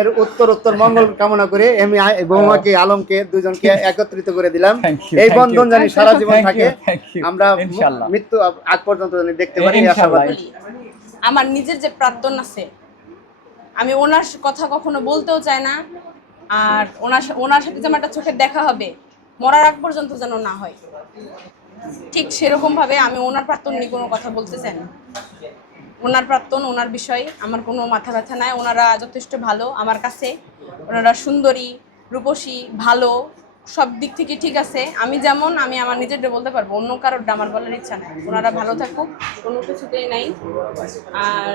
এর উত্তর মঙ্গল কামনা করে আমি বৌমাকে আলমকে দুজনকে একত্রিত করে দিলাম। এই বন্ধন জানি সারা জীবন থাকে, আমরা মৃত্যু আগ পর্যন্ত জানি দেখতে পারি এই আশাবাদ। আমার নিজের যে প্রার্থনা আছে, আমি ওনার কথা কখনো বলতেও চাই না। আর ওনার সাথে যে আমার একটা চোখের দেখা হবে, মরার আগ পর্যন্ত যেন না হয়, ঠিক সেরকম ভাবে আমি ওনার প্রার্থনা নিয়ে কোনো কথা বলতে চাই না। ওনার প্রার্থন, ওনার বিষয় আমার কোনো মাথা ব্যথা নাই। ওনারা যথেষ্ট ভালো আমার কাছে, ওনারা সুন্দরী, রূপসী, ভালো, সব দিক থেকে ঠিক আছে। আমি যেমন, আমি আমার নিজেরটা বলতে পারবো, অন্য কারোরটা আমার বলার ইচ্ছা নাই। ওনারা ভালো থাকুক, কোনো কিছুতেই নাই। আর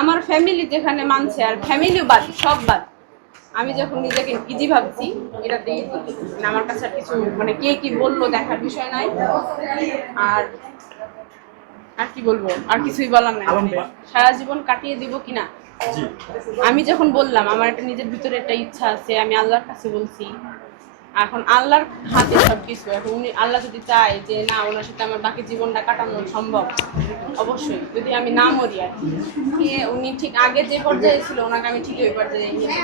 আমার ফ্যামিলি যেখানে মানছে, আর ফ্যামিলিও বাদ, সব বাদ, আমি যখন নিজেকে ইজি ভাবছি এটাতেই আমার কাছে আর কিছু মানে কে কি বললো দেখার বিষয় নাই। আর আর কি বলবো, আর কিছুই বলার নাই। সারা জীবন কাটিয়ে দিব কিনা, আমি যখন বললাম আমার একটা নিজের ভিতরে একটা ইচ্ছা আছে, আমি আল্লাহর কাছে বলছি। এখন আল্লাহর হাতে সবকিছু। এখন উনি, আল্লাহ যদি চায় যে না ওনার সাথে আমার বাকি জীবনটা কাটানো সম্ভব, অবশ্যই, যদি আমি না মরি। আর উনি ঠিক আগে যে পর্যায়ে ছিল, ওনাকে আমি ঠিক ওই পর্যায়ে নিয়ে,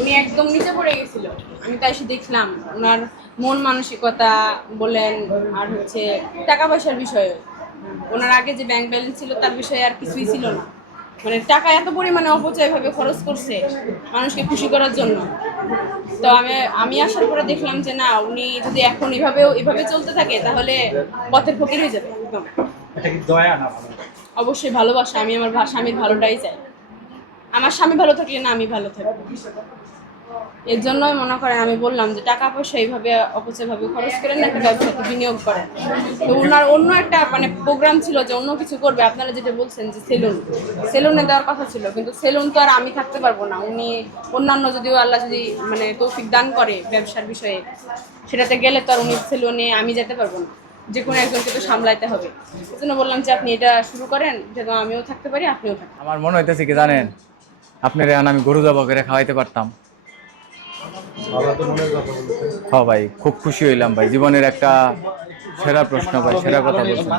উনি একদম নিচে পড়ে গেছিল, আমি তাই এসে দেখলাম ওনার মন মানসিকতা বলেন, আর হচ্ছে টাকা পয়সার বিষয়ে, ওনার আগে যে ব্যাংক ব্যালেন্স ছিল তার বিষয়ে আর কিছুই ছিল না। মানে টাকা এত পরিমাণে অপচয় ভাবে খরচ করছে মানুষকে খুশি করার জন্য। তো আমি আসার পরে দেখলাম যে না, উনি যদি এখন এভাবে চলতে থাকে তাহলে পথের ফকির হয়ে যাবে একদম। এটা কি দয়া না ভালো? অবশ্যই ভালোবাসা। আমি আমার স্বামীর ভালোটাই চাই। আমার স্বামী ভালো থাকলে না আমি ভালো থাকবো। এর জন্যই মনে করেন আমি বললাম যে টাকা পয়সা এইভাবে অপচয়ভাবে খরচ করেন না, একটা ব্যবসাতে বিনিয়োগ করেন। তো ওনার অন্য একটা মানে প্রোগ্রাম ছিল যে অন্য কিছু করবে, আপনারা যেটা বলছেন যে সেলুনে দেওয়ার কথা ছিল, কিন্তু সেলুন তো আর আমি থাকতে পারবো না। উনি অন্যান্য যদিও আল্লাহ যদি মানে তৌফিক দান করে ব্যবসার বিষয়ে, সেটাতে গেলে তো আর উনি সেলুনে আমি যেতে পারবো না, যে কোনো একজনকে তো সামলাইতে হবে। এই জন্য বললাম যে আপনি এটা শুরু করেন, যেন আমিও থাকতে পারি, আপনিও থাকতে। আমার মনে হইতেছে কি জানেন, আপনার আমি গরু জবাই করে খাওয়াইতে পারতাম। হ্যাঁ ভাই, খুব খুশি হইলাম ভাই, জীবনের একটা সেরা প্রশ্ন ভাই, সেরা কথা বলছেন।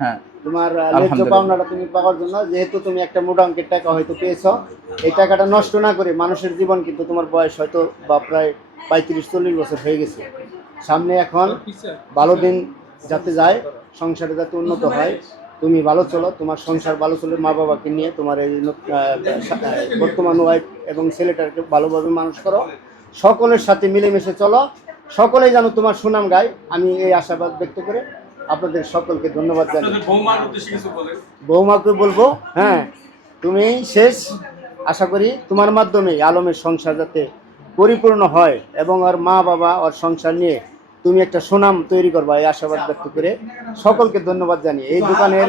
হ্যাঁ, তোমার ন্যায্য পাওনাটা তুমি পাওয়ার জন্য, যেহেতু তুমি একটা মোটা অঙ্কের টাকা হয়তো পেয়েছো, এই টাকাটা নষ্ট না করে, মানুষের জীবন কিন্তু তোমার বয়স হয়তো বা প্রায় 35-40 বছর হয়ে গেছে, সামনে এখন ভালো দিন যাতে যায়, সংসারে যাতে উন্নত হয়, তুমি ভালো চলো, তোমার সংসার ভালো চলে, মা বাবাকে নিয়ে তোমার এই বর্তমান ওয়াইফ এবং ছেলেটাকে ভালোভাবে মানুষ করো, সকলের সাথে মিলেমিশে চলো, সকলেই যেন তোমার সুনাম গায়, আমি এই আশাবাদ ব্যক্ত করে আপনাদের সকলকে ধন্যবাদ জানাই। বৌমাকে বলবো, হ্যাঁ তুমি শেষ, আশা করি তোমার মাধ্যমে আলমের সংসার যাতে পরিপূর্ণ হয় এবং ওর মা বাবা ওর সংসার নিয়ে তুমি একটা সুনাম তৈরি করবা, এই আশাবাদ ব্যক্ত করে সকলকে ধন্যবাদ জানিয়ে এই দোকানের,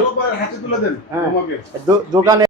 হ্যাঁ দোকানের